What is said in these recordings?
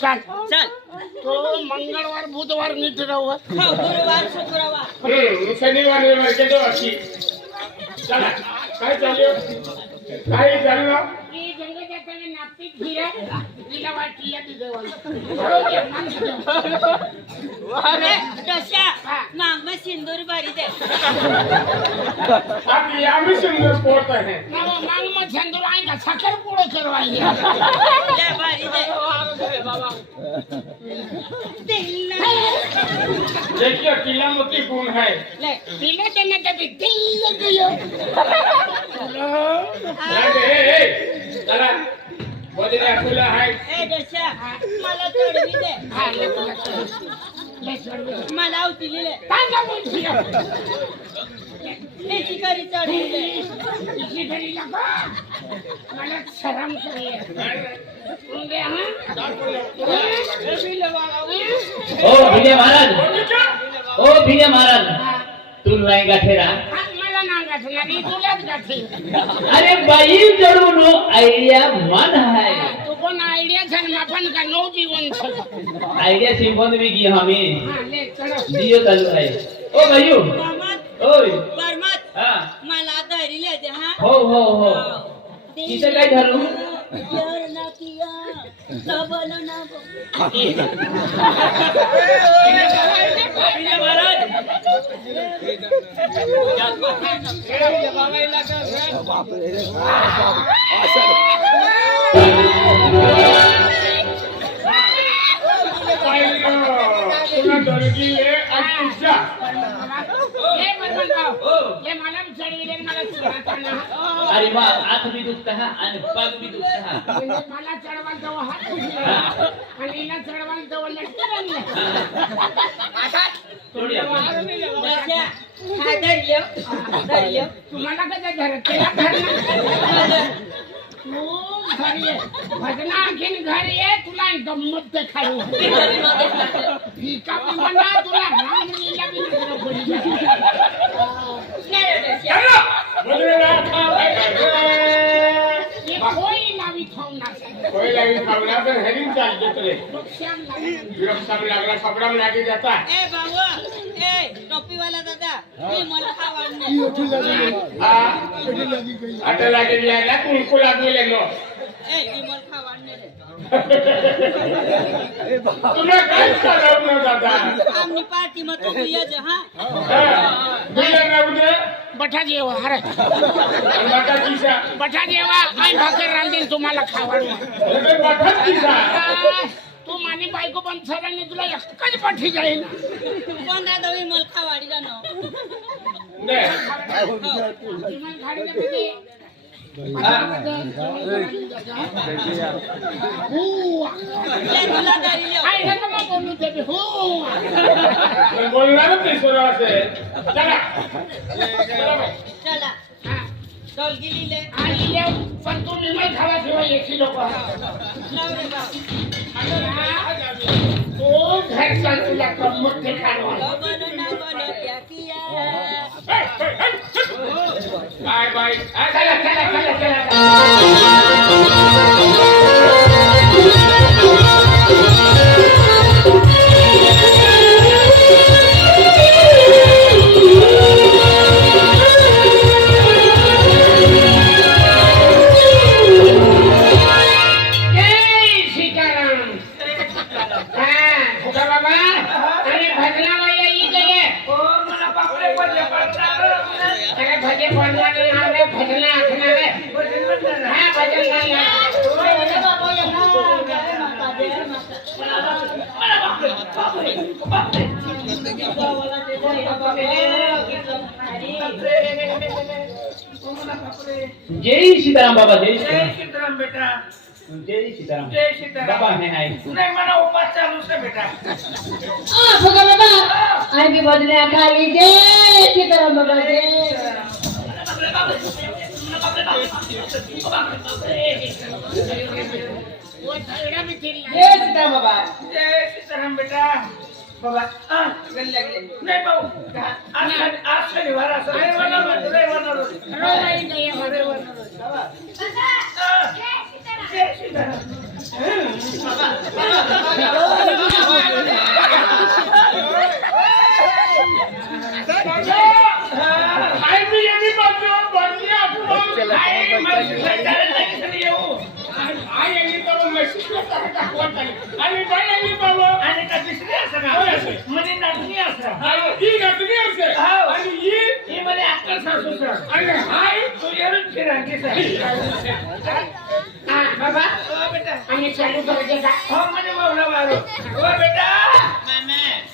चल चल तो मंगळवार बुधवार नीट राहू गुरुवार शुक्रवार शनिवार रविवार के दो अच्छी चला काय चालू काय चालू की जंगल जाताना नापित फिरा तिला वाटली या तिथे अरे दशा मांग में सिंदूर भरी दे आप आम्ही सुंदर पोट आहे मांग मग झंडू आएगा साखर पुढे चरवाई ले भरी दे देखिए किला मोती कौन है ले तिला त्यांना ते तिल्ल दियो चला बोले अकोला है ए दशा मला चढवी दे हा ले तुला ले चढवी मला उचली ले तांगा बोलती एची करी चढवी दे इसी घरी लगा मला शरम करिए उंगे हां ओ भिले महाराज ओ भिले महाराज तू नाही गाठेरा मला ना गाठला नी तुलाच गाठी अरे बाई जरूर आइडिया मन है तू कोण आयडिया छन माफन का नो जीवन छल आइडिया सिंपल में की हमें हां ले चलो दियो चालू है ओ भाइयों बर्मत ओय बर्मत हां मला धरी ले दे हां हो इथे काय झालं यार ना किया सबल ना अरे वा हात भी दुखता है आणि पग भी दुखता है मला चढवाल तेव्हा हात दुखला आणि हिला चढवाल तेव्हा लटकन आणलं थोडी दशा हा धरलो तुम्हाला कसं धरत त्याला धरणार तू घरी ये भजना आणखीन घरी ये तुला गंमत ते खाऊ फिका पण म्हणा तुला रामलीला बी नजर पडी ये कोई लावी ठेवणार कोई लगी खावला तर हेरिंग चालते रे श्याम लावी विरम सब लागला कपड़ा में लाके जाता ए बाबू ए टोपी वाला दादा मी मला खावाडणे हां अटे लाके दिया तुमको लागू ले लो ए मी मला खावाडणे रे तुम्हें काय कराव ना दादा आमनी पार्टी में तो ये जे हां दिला ना उधर बठा जेवा अरे बटा किसा बठा जेवा आई भाकर रांधीन तुम्हाला खावाडू बटा किसा तू मानी बायको पण सरांनी तुला एकच पाठी जाईल कोण दादा मी मला खावाडी जानो ने किमान खाडीला किती ले तुला धरी लो आई हे तर मग बोलू दे हो बोलना ना तीसरा से चला चला चल गेली ले आई ले पण तू निमल खावा ठेवा 1 किलो का लाव रे बाप तो घर चल तुला गंमत ते खावा बोलो ना बोलो क्या किया बाय बाय चला चला चला चला भजन बनवा भजना आखणार हा भजन जय सीताराम बाबा जय सीताराम बेटा जय सीताराम जय सीताराम बाबा है नहीं मला उपास चालू से बेटा भोगा बाबा आगे बदले खाली जय सीताराम बाबा जय वो थैला भी थिल जय सीताराम बाबा जय सीताराम बेटा बाबा गल लागले नाही भाऊ आज शनिवार असं रविवार जय सीताराम कोण पाहिजे? आणि बाई आली बाबा आणि का दुसरी असं का? होय असं. म्हणजे नातनी असं. आणि ही नातनी असते हो. आणि ही ही म्हणे अक्कल सासू सर. आणि हाय तू येऊन फिरायची सर. हा, बाबा. हो बेटा. आम्ही चालू करायचे का? हो म्हणे मावला मारो. हो बेटा.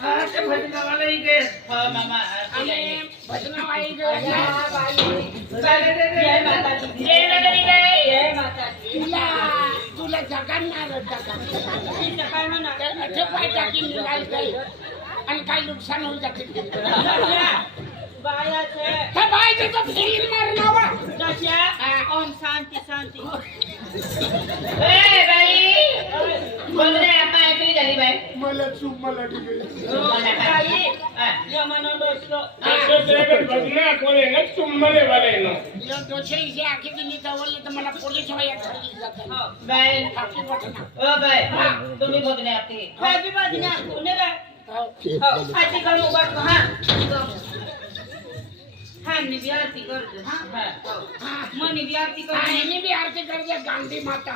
हा, ते भजनावाला इथे. आम्ही भजनावाला इथे. चालेल, जय माताजी. जय माताजी बाई. जय माताजी. तुला जगांणार ते पाय टाकी निघाल काही आणि काही नुकसान होऊन जाते त्या बायचे तर फिरीन मार नावा शांती शांती बाई बोलणे आता ऐकली झाली बाई मला चूप मला ठीक बघना कोणी ना चुंबले वाले ना दोषी आखी दिली जवळले तर मला पोलीस वया ठरली जातात बाई टाकी वाटणं ओ बाई तुम्ही बघणे आपली भाजी भाजी ना कोणी बाई हो खाती करू उभा हा हा मी भी आरती करते हा मनी भी आरती करते मी बी आरती करते गांधी माता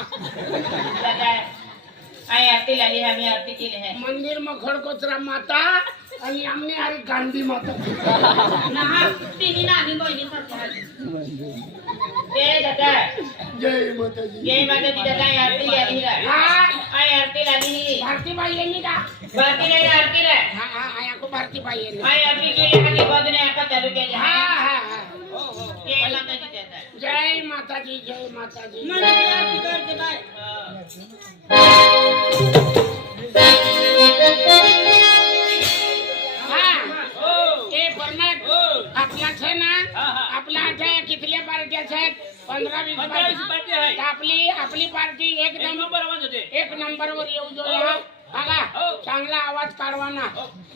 आई आरती लाली आम्ही आरती केली आहे मंदिर में खडकोचरा माता आणि आमने आरी गांधी माता ना तिन्ही नानी बहिणी सारखे ए दादा जय माताजी जय माताजी दादा आई आरती लाली आई आरती लाली भारती बाई यांनी का भारती नाही आरती रे हा हा आया को भारती बाई यांनी आई आरती केली खाली बाजूने आता चालू केली हा हा हा जय माताजी दादा जय माताजी जय माताजी मनी आरती करते बाय आपला छे ना आपला कितल्या पार्ट्या आहेत 15-20 पार्टी आहेत आपली पार्टी एक नंबर वर येऊ जोया बघा चांगला आवाज काढवा ना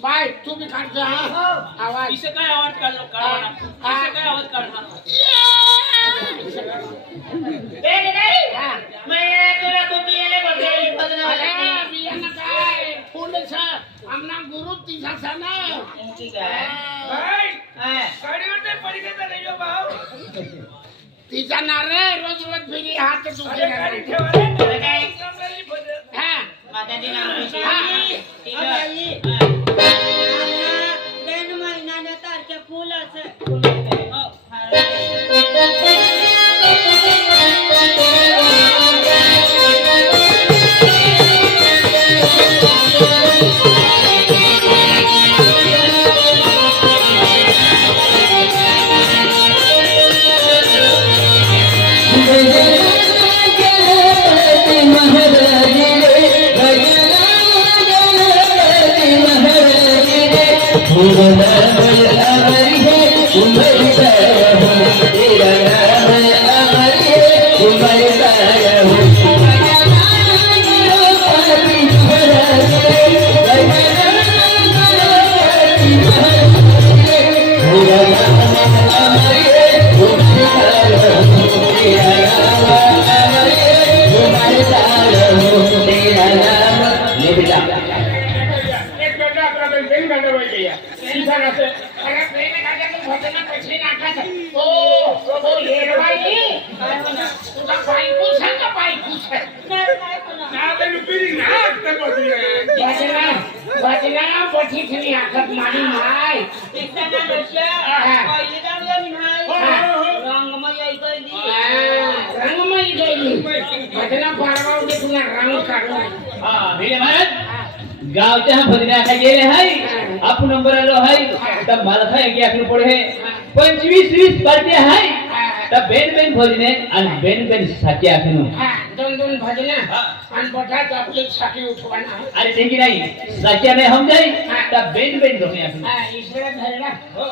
बाय तू बी काढतो हा आवाज काय आवाज काढणार काय आवाज काढणार मैं तुला कुपियाले बोलते अरे बियाणं काय फुल आमना गुरु तिचा सा ना ठीक आहे गाडीवर ते पडीचा नाही जो भाऊ तिचा ना रे रोज रोज फिरी हात दुखे गाडी ठेवा हा माताजी नाम ठीक महिन्याने तारखे फुल गावच्या भजन्या काय गेले हाय आपण नंबर आलो हाय तर मला काय की आपण पुढे 25-20 पार्टी हाय तर बेन भजने आणि बेन साथी आपण दोन भजन आणि बठात आपली साखी उठवाना अरे ते की नाही साथी नाही हम जाई तर बेन दोन्ही आपण ईश्वर धरला हो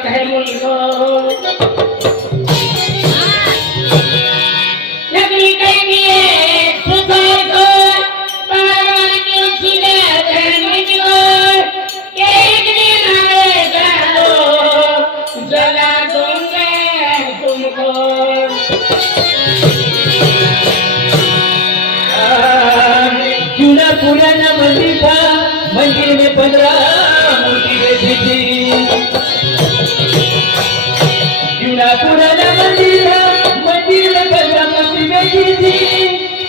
बोलत है मुलगो नगरी कहेंगे सुधार को पार के उछले धरने को एक दिन आएगा लो जला दूंगा तुमको चूना पुराना मंदिर था मंदिर में 15 मूर्ति बैठी थी चूना पुराना मंदिर था मंदिर में 15 मूर्ति बैठी थी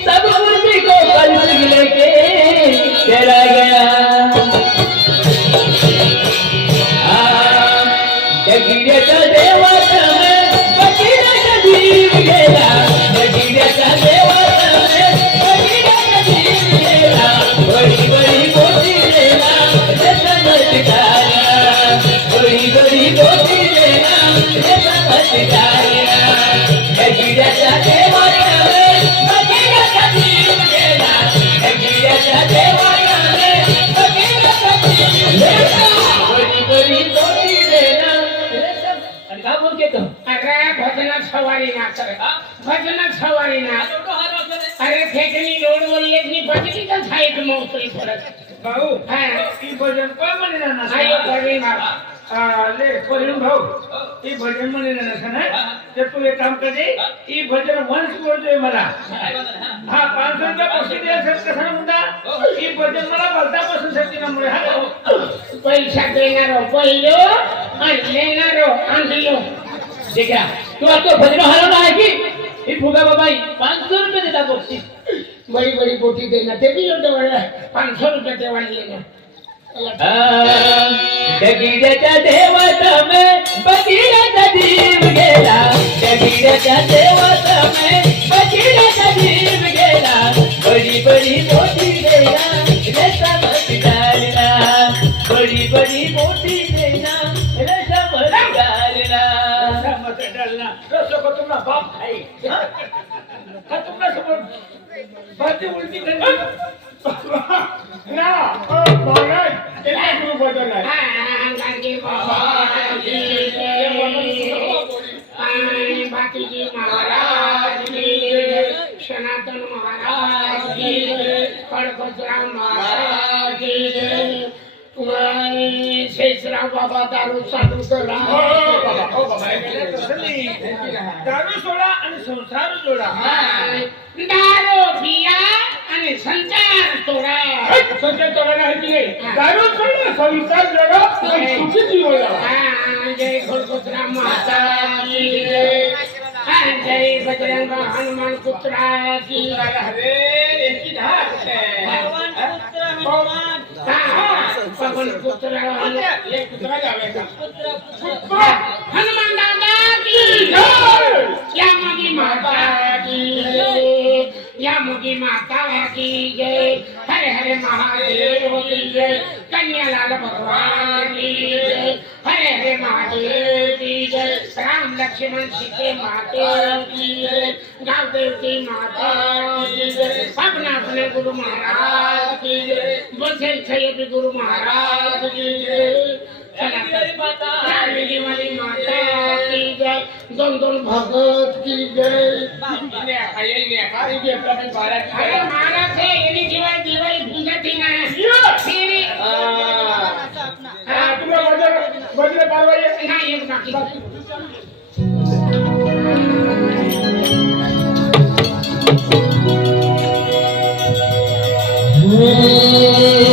सब मूर्ति को कलश लेके चला गया जगीरता देवता में बकीरता जीव गेला जगीरता देवता में बकीरता जीव गेला बड़ी बड़ी मोती लेना ये समझदारिया बड़ी बड़ी मोती लेना ये समझदारिया जगीरता देवता में बकीरता जीव गेला जगीरता देवता में बकीरता जीव गेला बड़ी बड़ी मोती लेना आणि का बोल केतो अरे भजनात सवारी ना कर भजनात सवारी ना अरे फेकनी लोड बोलले की भजनी का साईड मौसरी पडत भाऊ हां ई भजन कोण म्हणे ना आयो करी ना ले परिण भाऊ ई भजन म्हणे ना ते तू एक काम कर दे ई भजन वंश बोलतोय मला हा 500 रुपये बक्षीस द्या सर कसा म्हणता ई भजन मला बोलता पासून शक्तीनामुळे हा पैसा देणारो पहिलो आणि लेणारो आणलो देखा तू आता भजन हरवला आहे की ही फुगा बाबाई 500 रुपये देता बक्षीस बड़ी बड़ी बोटी देना ते भी लोट 500 रुपये देवाली लेना जगीरता देवता में बकीरता जीव गेला जगीरता देवता में बकीरता जीव गेला बड़ी बड़ी मोटी लेना रे समझदारना बड़ी बड़ी मोटी लेना रे समझदारना मत डालना रसो को तुमरा बाप खाई का तुमरा समोर बाती उलटी करनी ना ओ महाराज केला गुरु भजन आहे हां गांधी बाबा की जय बाकी जी महाराज की जय सनातन महाराज की जय खड़गपुरा महाराज की जय तुम्हारे शेषराव बाबा दारू चालू करा ओ बाबा दारू सोडा आणि संसार जोडा दारू पिया आणि संसार तोडा संसार जोडा नाही की नाही दारू सोडा संसार जोडा आणि सुखी जीवन लावा जय खड़गपुरा माता की जय जय बजरंग हनुमान पुत्रा की हरे एकी धार भगवान पुत्र एक कुत्रा जावेगा हनुमान दादा की जय यामुगी माता की जय यामुगी माता की जय हरे हरे महादेव की जय कन्यालाल भगवान की जय हरे हरे महादेव की जय राम लक्ष्मण सीते माता की जय गाँव देव की माता की जय अपना अपने गुरु महाराज की जय बसे छे गुरु महाराज की जय वाली माता की जय दोन दोन भगत की जय अरे महाराज है ये जीवन जीवन भूजती ना फिर तुमरा वजन पारवाई नहीं एक बाकी Hey